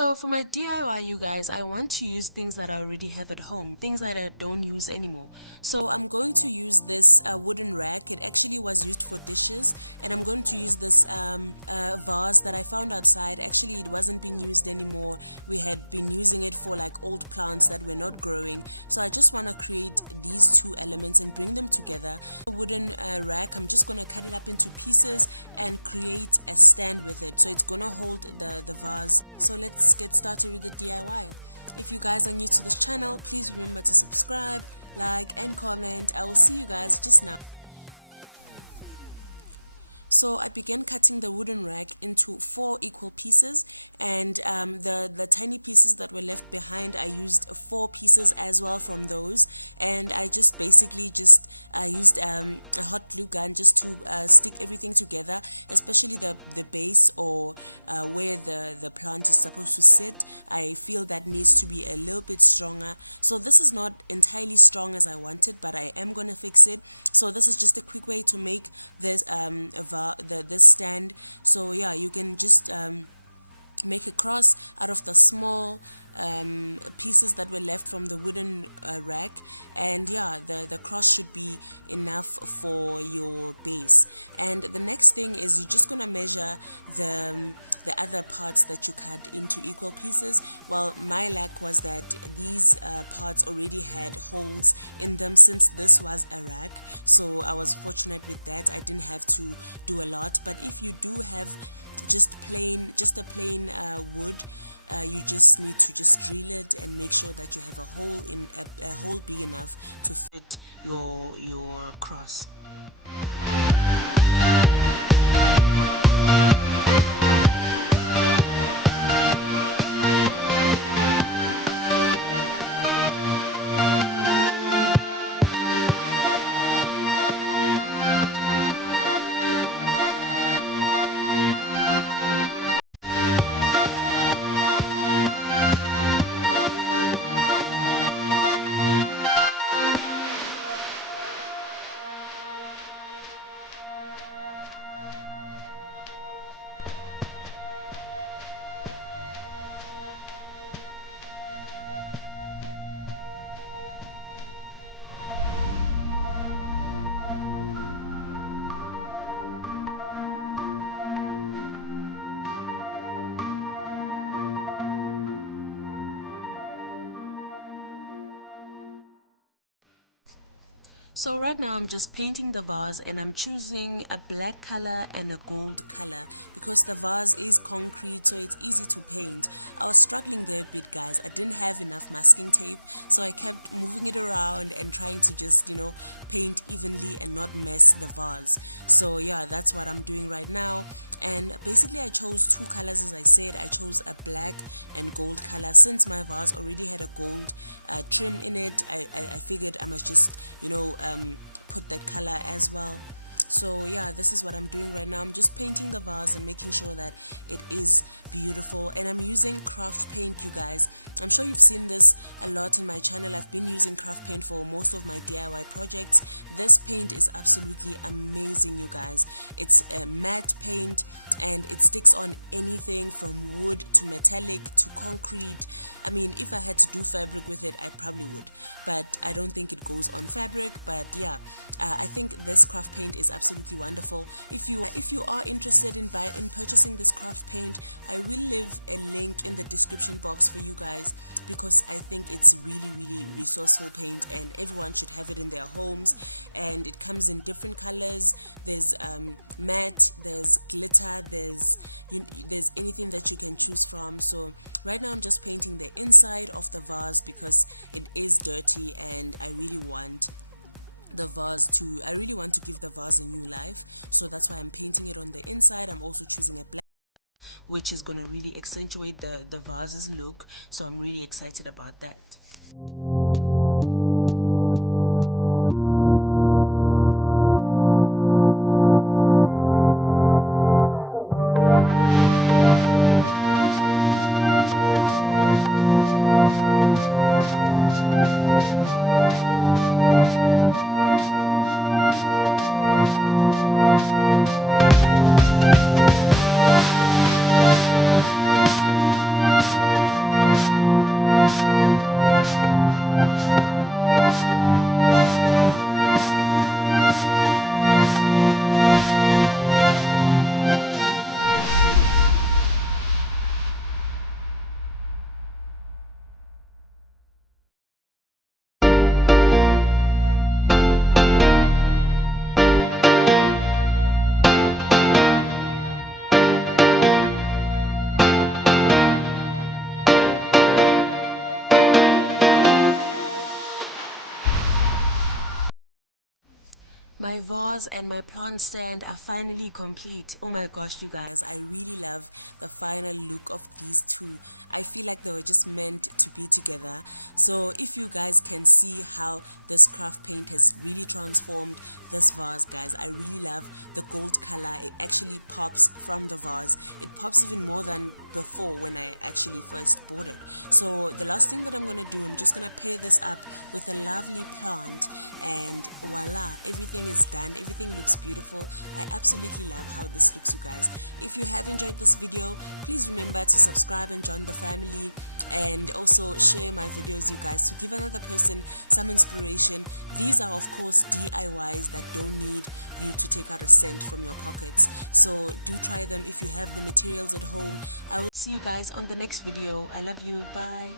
So for my DIY, you guys, I want to use things that I already have at home, things that I don't use anymore. So I'm going to use this wooden rack. It actually was used for dishes, and I'm going to use this vase that I found outside. Actually, it wasn't being used anymore. We had been using it for like old plants that were not growing. So I just want to create these two elements and bring them together. A wooden rack, I'm just going to cut it up into pieces and create a stand with it. So it's going to hold the vase. So let's get started with the DIY. If you guys are new to this channel, please remember to subscribe, like and comment. I will see you guys just now. So I began cutting the wooden rack into 4 equal pieces, and the tiny pieces that were left behind, I used 4 pieces as well from those, and I just basically just used a hot glue gun just to stick everything together, especially the base or where the plant is supposed to sit. I feel that needs to be a little bit stronger. So this is not entirely strong as I wanted, but I am gonna fix it. So this is just a quick way to make this this stand. So yeah, you can just make a cross out of the small pieces that were left from the wooden rack, and yeah, the cross should be enough for your base. And the next thing is you're just gonna measure the other parts that you cut into equal pieces. Well, my luck was that these parts already had holes in them since this was a rack, so I was fortunate with that. I didn't have to do a lot. But if you do have just a plain wood, you just need to just drill it and make sure that you have a hole in a hole big enough to fit your cross. So right now I'm just painting the vase, and I'm choosing a black color and a gold color because the vase is concrete, so it's easy to paint. I was struggling there a bit, guys. I didn't have enough masking tape, so I kept moving it around and trying to just, paint evenly and not mess the vase. So yeah, that's what I'm doing right now. And basically I chose 2 colors. As I said, I chose a black and gold color. Since my vase already had a gold trim in it, I figured I must just put that color as well. So yeah, this is what I'm doing right now. I'm just painting the vase and making sure that it is beautiful, and I'm using craft paint, you guys. I'm sure you've seen this a lot in my channel. I've been using craft paint for most of my DIY projects. This paint is absolutely amazing, you guys. It's a matte paint, and it sticks on anything from wood to metallic to concrete. I mean, if I had to do fabric with it, I probably would, but I don't think it goes on fabric. But yeah, I think this craft paint is absolutely wonderful. If you are interested in purchasing this craft paint, I will leave a link in the description box for you guys, because I think it's really resourceful paint and everyone should have it in their homes. And it comes in different colors. There's matte, there's glitter, there's anything that you can choose from. So right now I'm just painting the inside of the vase because it is dirty, and I really want to give the vase a new life. So that's why I'm painting it on the inside. I'm also choosing a black, which is going to really accentuate the vase's look. So I'm really excited about that. My vase and my plant stand are finally complete. Oh my gosh, you guys, I really love the final look of these two. I feel like they were just meant to be together. So if you guys can see how this craft paint has really transformed this vase, guys, I really love the gold color. It actually pops from the vase. It pops even more than before when I actually first bought it. So the last thing that I'm gonna do, I'm just gonna pair this up with a lovely plant, and voila, everything is done. Everything looks beautiful. I absolutely love how this looks, you guys. If you have enjoyed this video, please remember to subscribe and join the family, and also share my videos, you guys, to give another person some inspiration. These are of course DIYs that don't need you to take out a cent from your pockets, so do try them if you have the materials at home. I will see you guys on the next video. I love you. Bye.